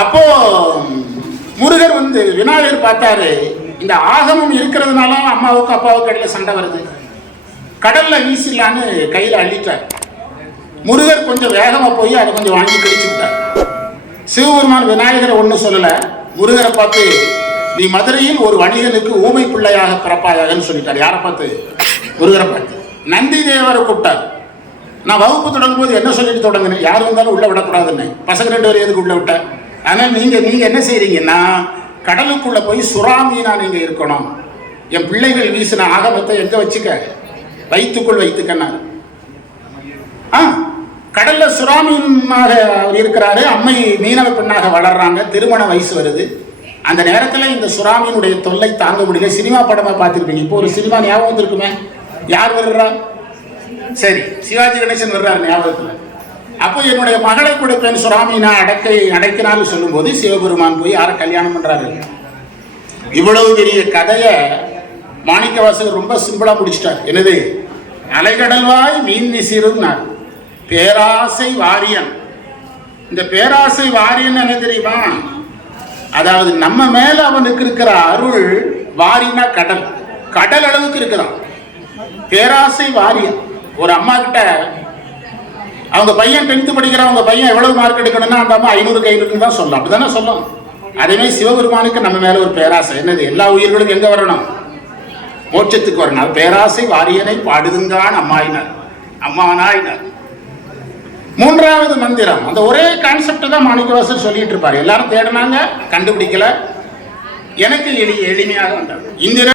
அப்போ முருகர் விநாயகர் பார்த்தாரு, இந்த ஆகமம் இருக்கிறதுனால அம்மாவுக்கு அப்பாவுக்கு இடையில சண்டை வருது, கடல்ல வீசிடலான்னு கையில அள்ளிட்டார். முருகர் கொஞ்சம் வேகமா போய் அதை கொஞ்சம் வாங்கி கடிச்சு விட்டார். சிவபெருமான் விநாயகரை ஒண்ணு சொல்லல, முருகரை பார்த்து நீ மதுரையில் ஒரு வணிகனுக்கு ஊமை பிள்ளையாக பிறப்பாயாகன்னு சொல்லிட்டார். யாரை பார்த்து? முருகரை பார்த்து. நந்தி தேவரை கூப்பிட்டார். நான் வகுப்பு தொடங்கும் போது என்ன சொல்லிட்டு தொடங்கினேன், யார் வந்தாலும் உள்ள விடக்கூடாதுன்னு. பசங்க 2 பேரும் எதுக்கு உள்ள விட்ட? ஆனால் நீங்க என்ன செய்றீங்கன்னா, கடலுக்குள்ள போய் சுறா மீனா நீங்க இருக்கணும். என் பிள்ளைகள் வீசின ஆகமத்தை எங்க வச்சுக்க, வைத்துக்குள் வைத்துக்கன்னார். கடல்ல சுறா மீனாக அவர் இருக்கிறாரு. அம்மை மீனவ பெண்ணாக வளர்றாங்க. திருமண வயசு வருது. அந்த நேரத்தில் இந்த சுறாமியினுடைய தொல்லை தாங்க முடியல. சினிமா படமா பார்த்துருப்பீங்க. இப்போ ஒரு சினிமா ஞாபகம் இருக்குமே, யார் வர்றா? சரி, சிவாஜி கணேசன் வர்றாரு ஞாபகத்தில். அப்போ என்னுடைய மகளை கொடுப்பேன் சுறாமீனா அடைக்கினாலும் சொல்லும் போது சிவபெருமான் போய் யாரை கல்யாணம் பண்றாரு. இவ்வளவு பெரிய கதையை மாணிக்கவாசகர் ரொம்ப சிம்பிளா முடிச்சிட்டார். என்னது? அலைகடல்வாய் மீன் விசிறும் பேராசை வாரியன். இந்த பேராசை வாரியன் என்ன தெரியுமா? அதாவது நம்ம மேல அவனுக்கு இருக்கிற அருள், வாரினா கடல், கடல் அளவுக்கு இருக்கிறான். பேராசை வாரியன். ஒரு அம்மா கிட்ட அவங்க பையன் 10th படிக்கிற அவங்க பையன் எவ்வளவு மார்க் எடுக்கணும்னா அந்த அம்மா 500க்கு 500 தான் சொல்லலாம். அப்படிதானே சொல்லும். அதே சிவபெருமானுக்கு நம்ம மேல ஒரு பேராசை. என்னது? எல்லா உயிர்களும் எங்க வரணும்? மோட்சத்துக்கு வரணும். பேராசை வாரியனை பாடுதுங்கான் அம்மாயினார், அம்மானாயினார். 3வது மந்திரம். அந்த ஒரே கான்செப்ட் தான் மாணிக்கவாசகர் சொல்லிட்டு இருப்பாரு. எல்லாரும் தேடினாங்க, கண்டுபிடிக்கல. எனக்கு எளிமையாக வந்தார். இந்திர